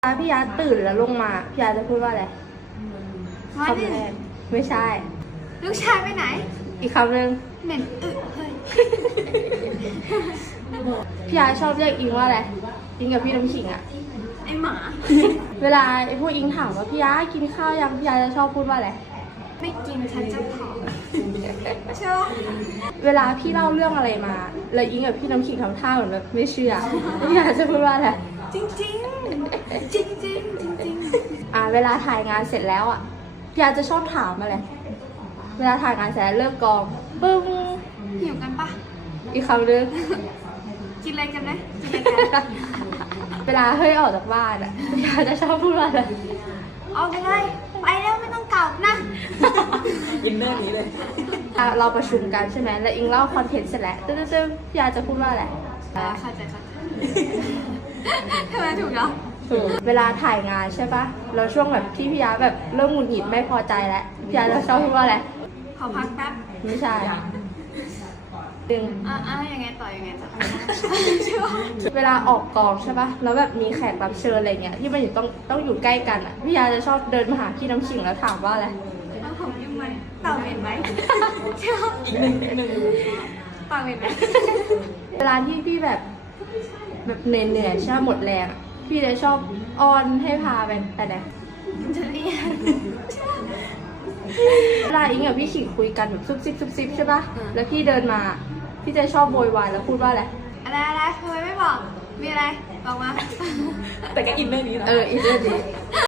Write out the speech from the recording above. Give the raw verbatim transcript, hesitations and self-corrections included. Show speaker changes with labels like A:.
A: พี่ยาตื่นแล้วลงมาพี่ยาจะพูดว่าอะไร
B: มาดิ
A: คำแรกไม่ใช่
B: ลูกชายไปไหน
A: อีกคำหนึ่ง
B: เหม็นอึเฮ้ย
A: พี่ยาชอบเรียกอิงว่าอะไรอิงกับพี่น้ำขิงอะ
B: ไอหมา
A: เวลาไอ้พวกอิงถามว่าพี่ยากินข้าวยังพี่ยาจะชอบพูดว่าอะไร
B: ไม่กินฉันจะผอมชอบ
A: เวลาพี่เล่าเรื่องอะไรมาแล้วอิงกับพี่น้ำขิงทำท่าเหมือนแบบไม่เชื่อพี่ยาจะพูดว่าอะไร
B: จริงจริงจริงจริงจริงจริง
A: อ่าเวลาถ่ายงานเสร็จแล้วอ่ะพี่อาจะชอบถามอะไรเวลาถ่ายงานเสร็จแล้วเลิกกองปึ้ง
B: หิวกันปะ
A: อีกคำนึง
B: กินอะไรกันนะกินอะไรกัน
A: เวลาเฮ้ยออกจากบ้านอ่ะพี่อาจะชอบพูดว่าอะไร
B: เอาไปเลยไปแล้วไม่ต้องกลับนะ
C: ยิงเนอร์นี้เลย
A: อ่ะเราประชุมกันใช่ไหมแล้วอิงเล่าคอนเทนต์เสร็จแล้วตึ้งตึ้งพี่อาจะพูดว่าอะไร
B: เข้าใจเข้าใจทำไมถูกเนาะ
A: ถูกเวลาถ่ายงานใช่ปะเราช่วงแบบที่พี่ยาแบบเริ่มหงุดหงิดไม่พอใจแล้วพี่ยาจะชอบพูดว่าอะไร
B: ขอพักแป๊บ
A: ไม่ใช่ดึง
B: อ่ะอ่ะยังไงต่อยังไงต่อ
A: เวลาออกกองใช่ปะแล้วแบบมีแขกรับเชิญอะไรเงี้ยที่มันอยู่ต้องต้องอยู่ใกล้กันอ่ะพี่ยาจะชอบเดินมาหาพี่น้ำขิงแล้วถามว่าอะไร
B: แล้วผมยุ่งไหมเต่าเหม็นไหมชอบ
C: อีกหนึ่งอีกหนึ่ง
B: เต่าเหม็นไหม
A: เวลาที่พี่แบบแบบเหนื่อยๆใช่ไหมหมดแรงอะพี่จะชอบอ้อนให้พาไปไปไหน
B: ทุเรียน
A: เวลาอิงกับพี่ขิงคุยกันแบบซุบซิบซุบซิบใช่ปะแล้วพี่เดินมา พี่จะชอบโวยวายแล้วพูดว่าอะไร
B: อะไรอะไรทำไมไม่บอก มีอะไร บอกมา
C: แต่ก็อินเนอร์นี้นะ
A: เอออีกเรื่องนี้